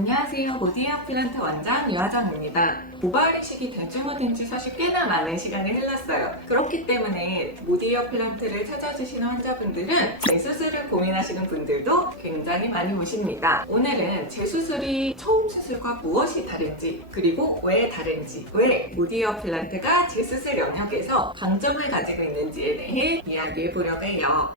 안녕하세요. 모디어 플란트 원장 유하정입니다. 모발 이식이 대중화된 지 사실 꽤나 많은 시간이 흘렀어요. 그렇기 때문에 모디어 플란트를 찾아주시는 환자분들은 재수술을 고민하시는 분들도 굉장히 많이 오십니다. 오늘은 재수술이 처음 수술과 무엇이 다른지, 그리고 왜 다른지, 왜 모디어 플란트가 재수술 영역에서 강점을 가지고 있는지에 대해 이야기해 보려고 해요.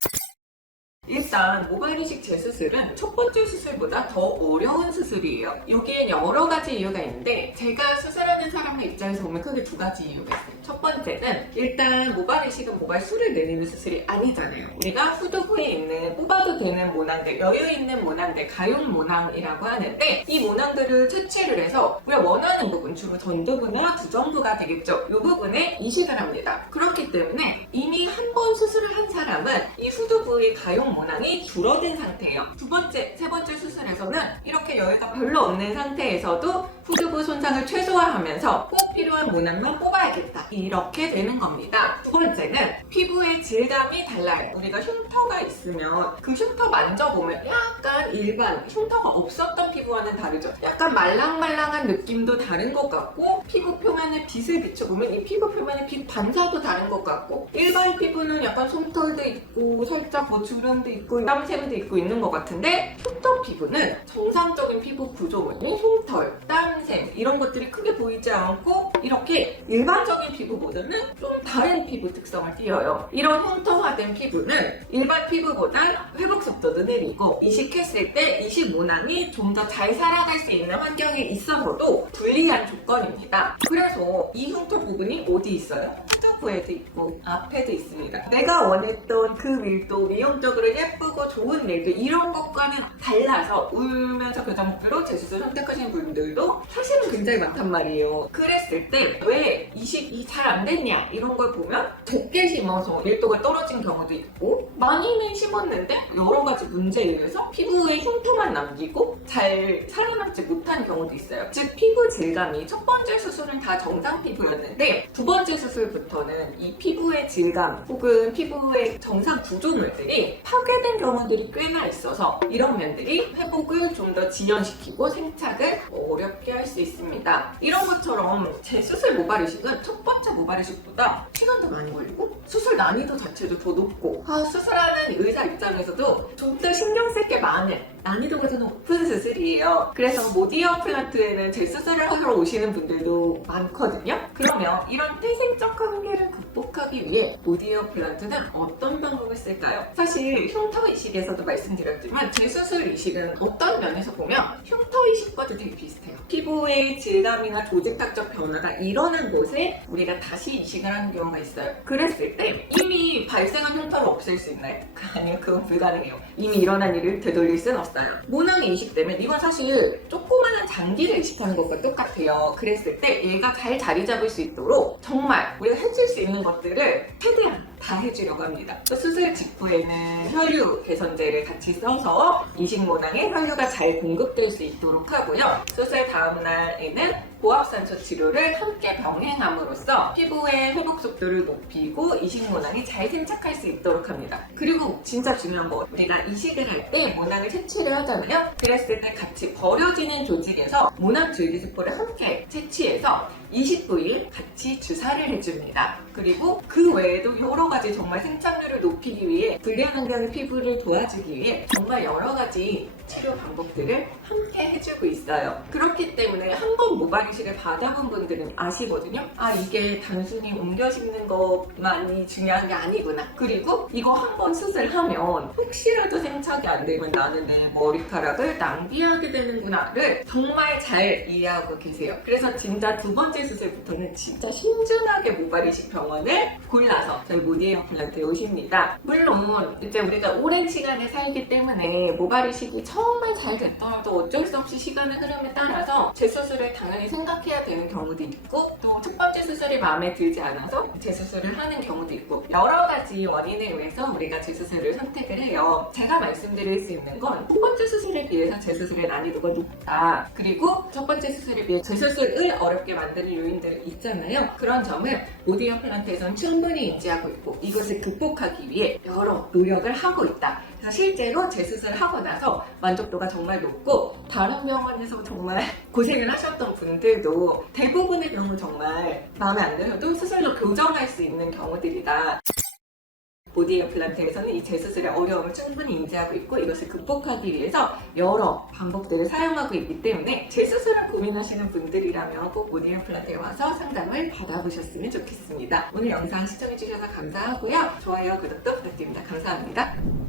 일단 모발 이식 재수술은 첫 번째 수술보다 더 어려운 수술이에요. 여기엔 여러 가지 이유가 있는데 제가 수술하는 사람의 입장에서 보면 크게 두 가지 이유가 있어요. 첫 번째는 일단 모발 이식은 모발수를 내리는 수술이 아니잖아요. 우리가 후두부에 있는 뽑아도 되는 모낭들, 여유 있는 모낭들, 가용 모낭이라고 하는데 이 모낭들을 채취를 해서 우리가 원하는 부분, 주로 전두부나 두정부가 되겠죠. 이 부분에 이식을 합니다. 그렇기 때문에 이미 한 번 수술을 한 사람은 이 후두부의 가용 모낭이 줄어든 상태예요. 두 번째, 세 번째 수술에서는 이렇게 여유가 별로 없는 상태에서도 후두부 손상을 최소화하면서 꼭 필요한 모낭만 뽑아야겠다. 이렇게 되는 겁니다. 두 번째는 피부의 질감이 달라요. 우리가 흉터가 있으면 그 흉터 만져보면 약간 일반 흉터가 없었던 피부와는 다르죠. 약간 말랑말랑한 느낌도 다른 것 같고 피부 표면에 빛을 비춰보면 이 피부 표면의 빛 반사도 다른 것 같고 일반 피부는 약간 솜털도 있고 살짝 뭐 주름도 있고 땀샘도 있고 있는 것 같은데 흉터 피부는 정상적인 피부 구조물이 흉털, 땀샘 이런 것들이 크게 보이지 않고 이렇게 일반적인 피부보다는 좀 다른 피부 특성을 띄어요. 이런 흉터화된 피부는 일반 피부보다 회복 속도도 느리고 이식했을 때 이식 모낭이 좀 더 잘 살아갈 수 있는 환경에 있어서도 불리한 조건입니다. 그래서 이 흉터 부분이 어디 있어요? 후두부에도 있고 앞에도 있습니다. 내가 원했던 그 밀도, 미용적으로 예쁘고 좋은 밀도 이런 것과는 달라서 울면서 그 정도로 재수술 선택하시는 분들도 사실은 굉장히 많단 말이에요. 그랬을 때 왜 이식이 잘 안 됐냐 이런 걸 보면 적게 심어서 밀도가 떨어진 경우도 있고 많이는 심었는데 여러 가지 문제에 의해서 피부에 흉터만 남기고 잘 살아남지 못한 경우도 있어요. 즉 피부 질감이 첫 번째 수술은 다 정상 피부였는데 두 번째 수술부터는 이 피부의 질감 혹은 피부의 정상 구조물들이 파괴된 경우들이 꽤나 있어서 이런 면들이 회복을 좀 더 지연시키고 생착을 어렵게 할 수 있습니다. 이런 것처럼 재수술 모발 이식은 첫 번째 모발 이식보다 시간도 많이 걸리고 수술 난이도 자체도 더 높고 수술하는 의사 입장에서도 좀 더 신경 쓸 게 많은 난이도가 더 높은 수술이에요. 그래서 모디어 플란트에는 재수술을 하러 오시는 분들도 많거든요. 그러면 이런 태생적 한계를 극복하기 위해 모디어 플란트는 어떤 방법을 쓸까요? 사실 흉터 이식에서도 말씀드렸지만 재수술 이식은 어떤 면에서 보면 흉터 이식과도 되게 비슷해요. 피부의 질감이나 조직학적 변화가 일어난 곳에 우리가 다시 이식을 하는 경우가 있어요. 그랬을 때 이미 발생한 흉터를 없앨 수 있나요? 아니요, 그건 불가능해요. 이미 일어난 일을 되돌릴 수는 없어요. 모낭이 이식되면 이건 사실 조그마한 장기를 이식하는 것과 똑같아요. 그랬을 때 얘가 잘 자리 잡을 수 있도록 정말 우리가 해줄 수 있는 것들을 최대한 다 해주려고 합니다. 또 수술 직후에는 혈류 개선제를 같이 써서 이식 모낭에 혈류가 잘 공급될 수 있도록 하고요. 수술 다음 날에는 고압산소 치료를 함께 병행함으로써 피부의 회복 속도를 높이고 이식 모낭이 잘 생착할 수 있도록 합니다. 그리고 진짜 중요한 거, 우리가 이식을 할 때 모낭을 채취를 하잖아요. 그랬을 때 같이 버려지는 조직에서 모낭 줄기세포를 함께 채취해서 20부일 같이 주사를 해줍니다. 그리고 그 외에도 여러 가지 정말 생착률을 높이기 위해 불리한 환경의 피부를 도와주기 위해 정말 여러 가지 치료 방법들을 함께 해주고 있어요. 그렇기 때문에 한 번 모발 이식을 받아본 분들은 아시거든요. 이게 단순히 옮겨 심는 것만이 중요한 게 아니구나. 그리고 이거 한 번 수술하면 혹시라도 생착이 안 되면 나는 내 머리카락을 낭비하게 되는구나를 정말 잘 이해하고 계세요. 그래서 진짜 두 번째 수술부터는 진짜 신중하게 모발 이식 병원을 골라서 저희 모디어 플란트에 오십니다. 물론 이제 우리가 오랜 시간을 살기 때문에 모발 이식이 정말 잘 됐더라도 어쩔 수 없이 시간의 흐름에 따라서 재수술을 당연히 생각해야 되는 경우도 있고 또 첫 번째 수술이 마음에 들지 않아서 재수술을 하는 경우도 있고 여러 가지 원인에 의해서 우리가 재수술을 선택을 해요. 제가 말씀드릴 수 있는 건 첫 번째 수술에 비해서 재수술의 난이도가 높다. 그리고 첫 번째 수술에 비해 재수술을 어렵게 만드는 요인들이 있잖아요. 그런 점을 모디어 플란트에서는 충분히 인지하고 있고 이것을 극복하기 위해 여러 노력을 하고 있다. 실제로 재수술을 하고 나서 만족도가 정말 높고 다른 병원에서 정말 고생을 하셨던 분들도 대부분의 경우 정말 마음에 안 들어도 수술로 교정할 수 있는 경우들이다. 보디 임플란트에서는 이 재수술의 어려움을 충분히 인지하고 있고 이것을 극복하기 위해서 여러 방법들을 사용하고 있기 때문에 재수술을 고민하시는 분들이라면 꼭 보디 임플란트에 와서 상담을 받아보셨으면 좋겠습니다. 오늘 영상 시청해주셔서 감사하고요. 좋아요, 구독도 부탁드립니다. 감사합니다.